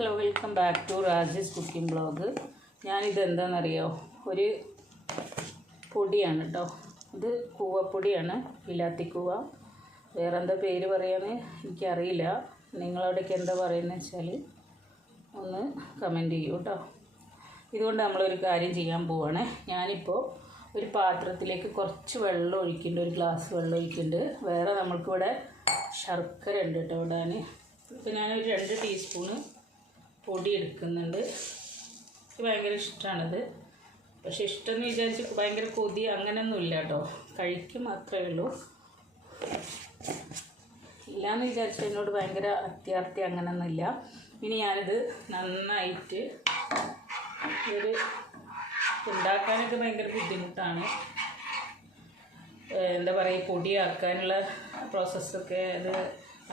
Hello welcome back to Rajesh cooking blog ഞാനിത് എന്താണെന്നറിയോ ഒരു പൊടിയാണ് കേട്ടോ ഇത് കൂവപ്പൊടിയാണ് ഇലാത്തിക്കൂവ. വേറെ എന്താ പേര് പറയാന്ന് എനിക്കറിയില്ല. നിങ്ങളവിടേക്ക് എന്താ പറയുന്നത് വെച്ചാൽ ഒന്ന് കമന്റ് ചെയ്യൂ കേട്ടോ ഇതുകൊണ്ട് നമ്മളൊരു കാര്യം ചെയ്യാൻ പോവാണ്. ഞാനിപ്പോൾ ഒരു പാത്രത്തിലേക്ക് കുറച്ച് വെള്ളം ഒഴിക്കുന്നുണ്ട്. ഒരു ഗ്ലാസ് വെള്ളം ഒഴിക്കുന്നുണ്ട്. വേറെ നമ്മൾക്കിവിടെ ശർക്കര ഉണ്ട് കേട്ടോ ഇടാൻ ഇപ്പം ഞാനൊരു രണ്ട് ടീസ്പൂണ് പൊടി എടുക്കുന്നുണ്ട് എനിക്ക് ഭയങ്കര ഇഷ്ടമാണിത് പക്ഷെ ഇഷ്ടമെന്ന് വിചാരിച്ച് ഭയങ്കര കൊതി അങ്ങനെയൊന്നും ഇല്ല കേട്ടോ. കഴിക്കും മാത്രമേ ഉള്ളൂ. ഇല്ലയെന്ന് വിചാരിച്ചാൽ എന്നോട് ഭയങ്കര അത്യാർത്ഥി അങ്ങനെയൊന്നുമില്ല ഇനി ഞാനിത് നന്നായിട്ട് ഒരു ഉണ്ടാക്കാനൊക്കെ ഭയങ്കര ബുദ്ധിമുട്ടാണ്. എന്താ പറയുക പൊടിയാക്കാനുള്ള പ്രോസസ്സൊക്കെ അത്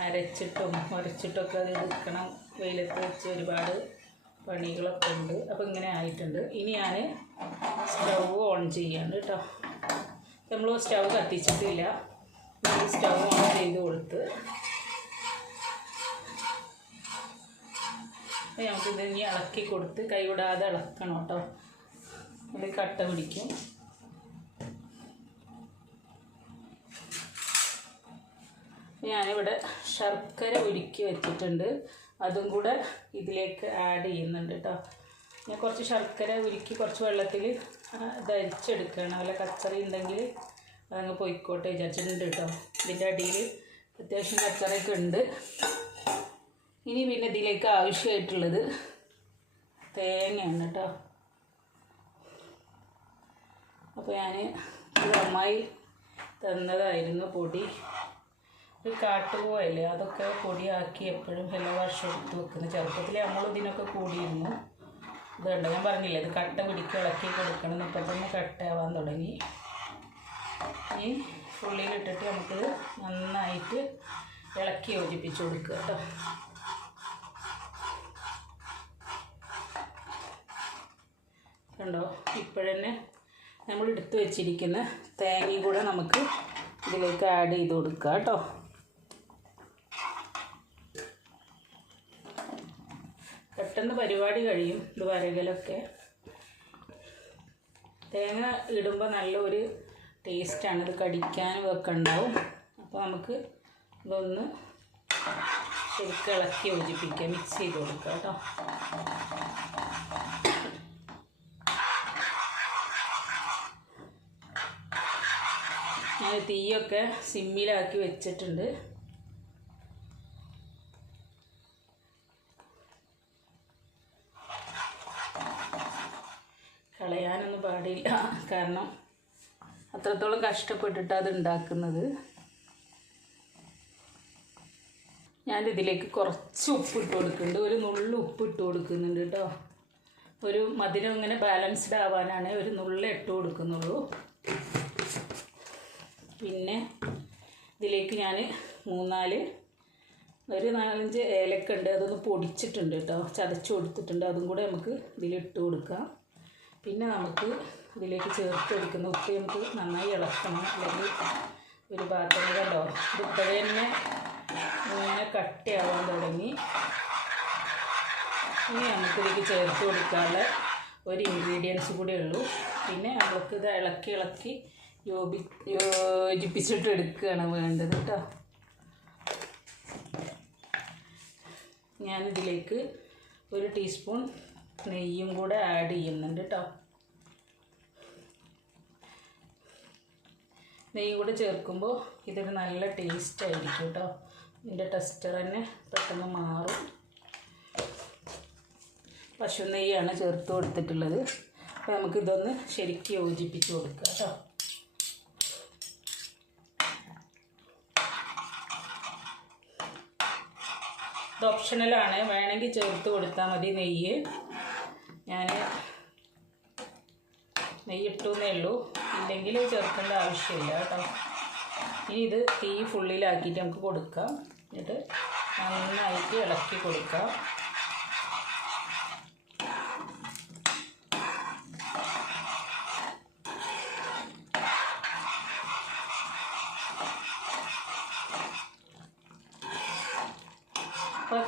അരച്ചിട്ടും ഉരച്ചിട്ടൊക്കെ അത് എടുക്കണം. വെയിലത്ത് വെച്ച് ഒരുപാട് പണികളൊക്കെ ഉണ്ട്. അപ്പോൾ ഇങ്ങനെ ആയിട്ടുണ്ട്. ഇനി ഞാൻ സ്റ്റൗ ഓൺ ചെയ്യാണ് കേട്ടോ. നമ്മൾ സ്റ്റൗ കത്തിച്ചിട്ടില്ല. സ്റ്റൗ ഓൺ ചെയ്ത് കൊടുത്ത് നമുക്കിത് ഇനി ഇളക്കി കൊടുത്ത് കൈ വിടാതെ ഇളക്കണം കേട്ടോ. അത് കട്ട പിടിക്കും. ഞാനിവിടെ ശർക്കര ഉരുക്കി വെച്ചിട്ടുണ്ട്. അതും കൂടെ ഇതിലേക്ക് ആഡ് ചെയ്യുന്നുണ്ട് കേട്ടോ ഞാൻ കുറച്ച് ശർക്കര ഉരുക്കി കുറച്ച് വെള്ളത്തിൽ ധരിച്ചെടുക്കുകയാണ് വല്ല കച്ചറി ഉണ്ടെങ്കിൽ അതങ്ങ് പൊയ്ക്കോട്ടെ വിചാരിച്ചിട്ടുണ്ട് കേട്ടോ ഇതിന്റെ അടിയിൽ അത്യാവശ്യം കച്ചറയൊക്കെ ഉണ്ട്. ഇനി പിന്നെ ഇതിലേക്ക് ആവശ്യമായിട്ടുള്ളത് തേങ്ങയാണ് കേട്ടോ അപ്പോൾ ഞാൻ അമ്മായി തന്നതായിരുന്നു പൊടി. ഒരു കാട്ടുപോയല്ലേ? അതൊക്കെ പൊടിയാക്കി എപ്പോഴും എല്ലാ വർഷവും എടുത്ത് വെക്കുന്ന. ചെറുപ്പത്തിൽ നമ്മൾ ഇതിനൊക്കെ കൂടിയിരുന്നു. ഇത് കണ്ടോ? ഞാൻ പറഞ്ഞില്ലേ ഇത് കട്ട പിടിക്ക് ഇളക്കി കൊടുക്കണം. ഇപ്പം തന്നെ കട്ടയാവാൻ തുടങ്ങി. ഈ ഫുള്ളിയിലിട്ടിട്ട് നമുക്ക് നന്നായിട്ട് ഇളക്കി യോജിപ്പിച്ച് കൊടുക്കുക കേട്ടോ. കണ്ടോ? ഇപ്പോഴന്നെ നമ്മൾ എടുത്തു വെച്ചിരിക്കുന്ന തേങ്ങയും കൂടെ നമുക്ക് ഇതിലേക്ക് ആഡ് ചെയ്ത് കൊടുക്കുക കേട്ടോ. പെട്ടെന്ന് പരിപാടി കഴിയും ഇത് വരകലൊക്കെ. തേങ്ങ ഇടുമ്പോൾ നല്ലൊരു ടേസ്റ്റാണ് ഇത് കടിക്കാനും ഒക്കെ ഉണ്ടാവും അപ്പോൾ നമുക്ക് ഇതൊന്ന് ശരിക്കും ഇളക്കി യോജിപ്പിക്കുക. മിക്സ് ചെയ്ത് കൊടുക്കുക കേട്ടോ. തീയൊക്കെ സിമ്മിലാക്കി വെച്ചിട്ടുണ്ട്. കളയാനൊന്നും പാടില്ല. കാരണം അത്രത്തോളം കഷ്ടപ്പെട്ടിട്ട് അത് ഉണ്ടാക്കുന്നത്. ഞാൻ ഇതിലേക്ക് കുറച്ച് ഉപ്പ് ഇട്ട് കൊടുക്കുന്നുണ്ട്. ഒരു നുള്ളു ഉപ്പ് ഇട്ട് കൊടുക്കുന്നുണ്ട് കേട്ടോ. ഒരു മധുരം ഇങ്ങനെ ബാലൻസ്ഡ് ആവാനാണ് ഒരു നുള്ള ഇട്ട് കൊടുക്കുന്നുള്ളൂ. പിന്നെ ഇതിലേക്ക് ഞാൻ മൂന്നാൽ ഒരു നാലഞ്ച് ഏലക്ക ഉണ്ട്. അതൊന്ന് പൊടിച്ചിട്ടുണ്ട് കേട്ടോ. ചതച്ച് കൊടുത്തിട്ടുണ്ട്. അതും കൂടെ നമുക്ക് ഇതിലിട്ട് കൊടുക്കാം. പിന്നെ നമുക്ക് ഇതിലേക്ക് ചേർത്ത് കൊടുക്കുന്ന ഉപ്പ് നമുക്ക് നന്നായി ഇളക്കണം. അല്ലെങ്കിൽ ഒരു പാത്രം കണ്ടോ ഇതിപ്പോഴേ തന്നെ ഇങ്ങനെ കട്ടയാവാൻ തുടങ്ങി. ഇനി നമുക്കിതിലേക്ക് ചേർത്ത് കൊടുക്കാനുള്ള ഒരു ഇൻഗ്രീഡിയൻസ് കൂടെ ഉള്ളൂ. പിന്നെ നമുക്ക് ഇത് ഇളക്കി ഇളക്കി യോബി യോജിപ്പിച്ചിട്ട് എടുക്കുകയാണ് വേണ്ടത് കേട്ടോ. ഞാനിതിലേക്ക് ഒരു ടീസ്പൂൺ നെയ്യും കൂടെ ആഡ് ചെയ്യുന്നുണ്ട് കേട്ടോ നെയ്യ് കൂടെ ചേർക്കുമ്പോൾ ഇതൊരു നല്ല ടേസ്റ്റ് ആയിരിക്കും കേട്ടോ ഇതിന്റെ ടെസ്റ്റർ തന്നെ പെട്ടെന്ന് മാറും. പശു നെയ്യാണ് ചേർത്ത് കൊടുത്തിട്ടുള്ളത്. അപ്പോൾ നമുക്കിതൊന്ന് ശരിക്കും യോജിപ്പിച്ച് കൊടുക്കാം കേട്ടോ ഇത് ഓപ്ഷണലാണ് വേണമെങ്കിൽ ചേർത്ത് കൊടുത്താൽ മതി നെയ്യ്. ഞാൻ നെയ്യ് ഇട്ടുന്നേ ഉള്ളൂ. ഇല്ലെങ്കിൽ ചേർക്കേണ്ട ആവശ്യമില്ല കേട്ടോ. ഇനി ഇത് തീ ഫുള്ളിലാക്കിയിട്ട് നമുക്ക് കൊടുക്കാം. എന്നിട്ട് നന്നായിട്ട് ഇളക്കി കൊടുക്കാം.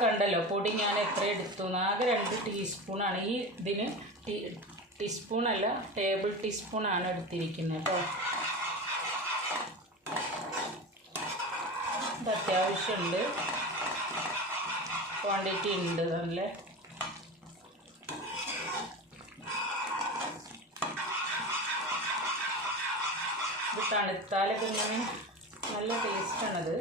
കണ്ടല്ലോ പൊടി ഞാൻ എത്ര എടുത്തു. ആകെ രണ്ട് ടീസ്പൂണാണ്. ഈ ഇതിന് ടീ ടീസ്പൂൺ അല്ല ടേബിൾ ടീസ്പൂണാണ് എടുത്തിരിക്കുന്നത് കേട്ടോ. ഇത് അത്യാവശ്യമുണ്ട്. ക്വാണ്ടിറ്റി ഉണ്ട് നല്ല. ഇത് തണുത്താലൊക്കെ ഇങ്ങനെ നല്ല ടേസ്റ്റാണത്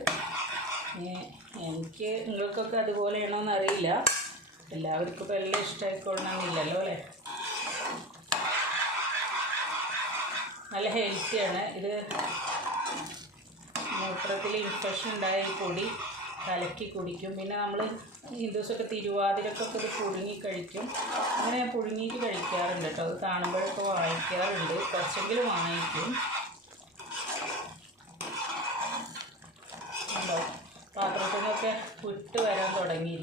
എനിക്ക് നിങ്ങൾക്കൊക്കെ അതുപോലെയാണോന്ന് അറിയില്ല. എല്ലാവർക്കും ഇപ്പം എല്ലാം ഇഷ്ടമായിക്കൊള്ളണമെന്നില്ലല്ലോ അല്ലേ? നല്ല ഹെൽത്തിയാണ് ഇത് മൂത്രത്തിൽ ഇൻഫെക്ഷൻ ഉണ്ടായ പൊടി കലക്കി കുടിക്കും. പിന്നെ നമ്മൾ ഹിന്ദുസൊക്കെ തിരുവാതിരക്കൊക്കെ ഇത് പുഴുങ്ങി കഴിക്കും. അങ്ങനെ പുഴുങ്ങിയിട്ട് കഴിക്കാറുണ്ട് കേട്ടോ. അത് കാണുമ്പോഴൊക്കെ വാങ്ങിക്കാറുണ്ട്. കുറച്ചെങ്കിലും വാങ്ങിക്കും.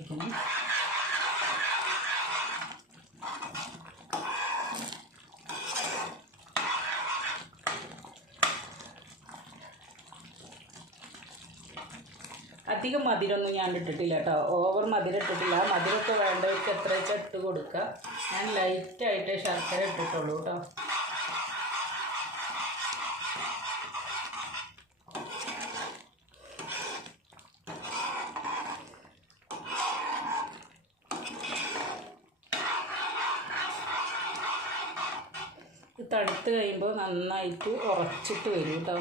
തുടങ്ങിയിരിക്കുന്നു അധികം മധുരമൊന്നും ഞാൻ ഇട്ടിട്ടില്ല കേട്ടോ. ഓവർ മധുരം ഇട്ടിട്ടില്ല. മധുരമൊക്കെ വേണ്ടവർക്ക് എത്ര ഇട്ട് കൊടുക്കുക. ഞാൻ ലൈറ്റായിട്ട് ശർക്കര ഇട്ടിട്ടുള്ളൂ കേട്ടോ. തണുത്ത് കഴിയുമ്പോൾ നന്നായിട്ട് ഉറച്ചിട്ട് വരും കേട്ടോ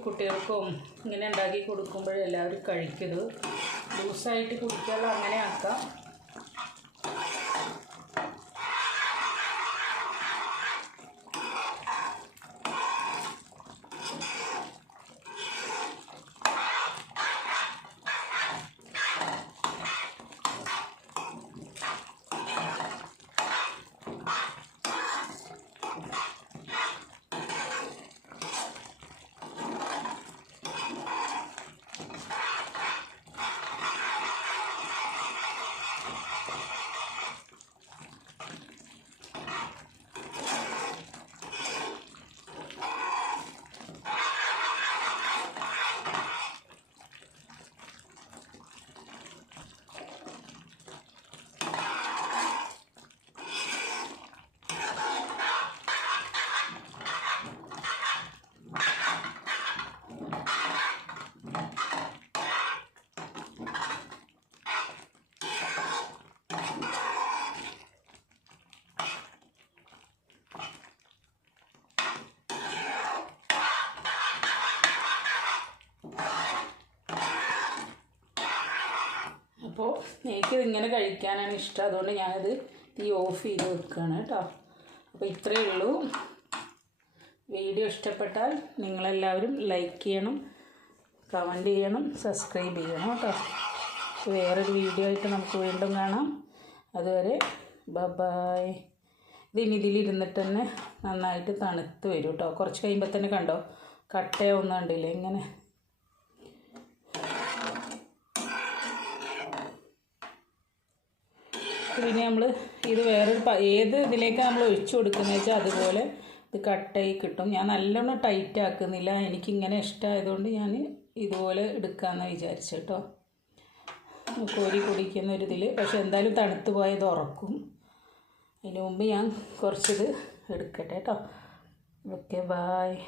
കുട്ടികൾക്കും ഇങ്ങനെ ഉണ്ടാക്കി കൊടുക്കുമ്പോഴെല്ലാവരും കഴിക്കരുത് ലൂസായിട്ട് കുടിക്കാതെ അങ്ങനെ ആക്കാം അപ്പോൾ എനിക്കിത് ഇങ്ങനെ കഴിക്കാനാണ് ഇഷ്ടം. അതുകൊണ്ട് ഞാനത് തീ ഓഫ് ചെയ്ത് വെക്കുകയാണ് കേട്ടോ. അപ്പോൾ ഇത്രയേ ഉള്ളൂ. വീഡിയോ ഇഷ്ടപ്പെട്ടാൽ നിങ്ങളെല്ലാവരും ലൈക്ക് ചെയ്യണം കമന്റ് ചെയ്യണം സബ്സ്ക്രൈബ് ചെയ്യണം കേട്ടോ. വേറൊരു വീഡിയോ ആയിട്ട് നമുക്ക് വീണ്ടും കാണാം. അതുവരെ ബബായ്. ഇതിനി ഇതിലിരുന്നിട്ട് തന്നെ നന്നായിട്ട് തണുത്ത് വരും കേട്ടോ. കുറച്ച് കഴിയുമ്പോൾ തന്നെ കണ്ടോ? കട്ടയൊന്നും കണ്ടില്ല? ഇങ്ങനെ പിന്നെ നമ്മൾ ഇത് വേറൊരു ഏത് ഇതിലേക്ക് നമ്മൾ ഒഴിച്ചു കൊടുക്കുന്നത് വെച്ചാൽ അതുപോലെ ഇത് കട്ടായി കിട്ടും. ഞാൻ നല്ലോണം ടൈറ്റ് ആക്കുന്നില്ല. എനിക്കിങ്ങനെ ഇഷ്ടമായതുകൊണ്ട് ഞാൻ ഇതുപോലെ എടുക്കാമെന്ന് വിചാരിച്ചു കേട്ടോ കോരി കുടിക്കുന്ന ഒരു ഇതിൽ പക്ഷെ എന്തായാലും തണുത്ത് പോയത് ഉറക്കും. അതിന് മുമ്പ് ഞാൻ കുറച്ചിത് എടുക്കട്ടെ കേട്ടോ ഓക്കെ ബായ്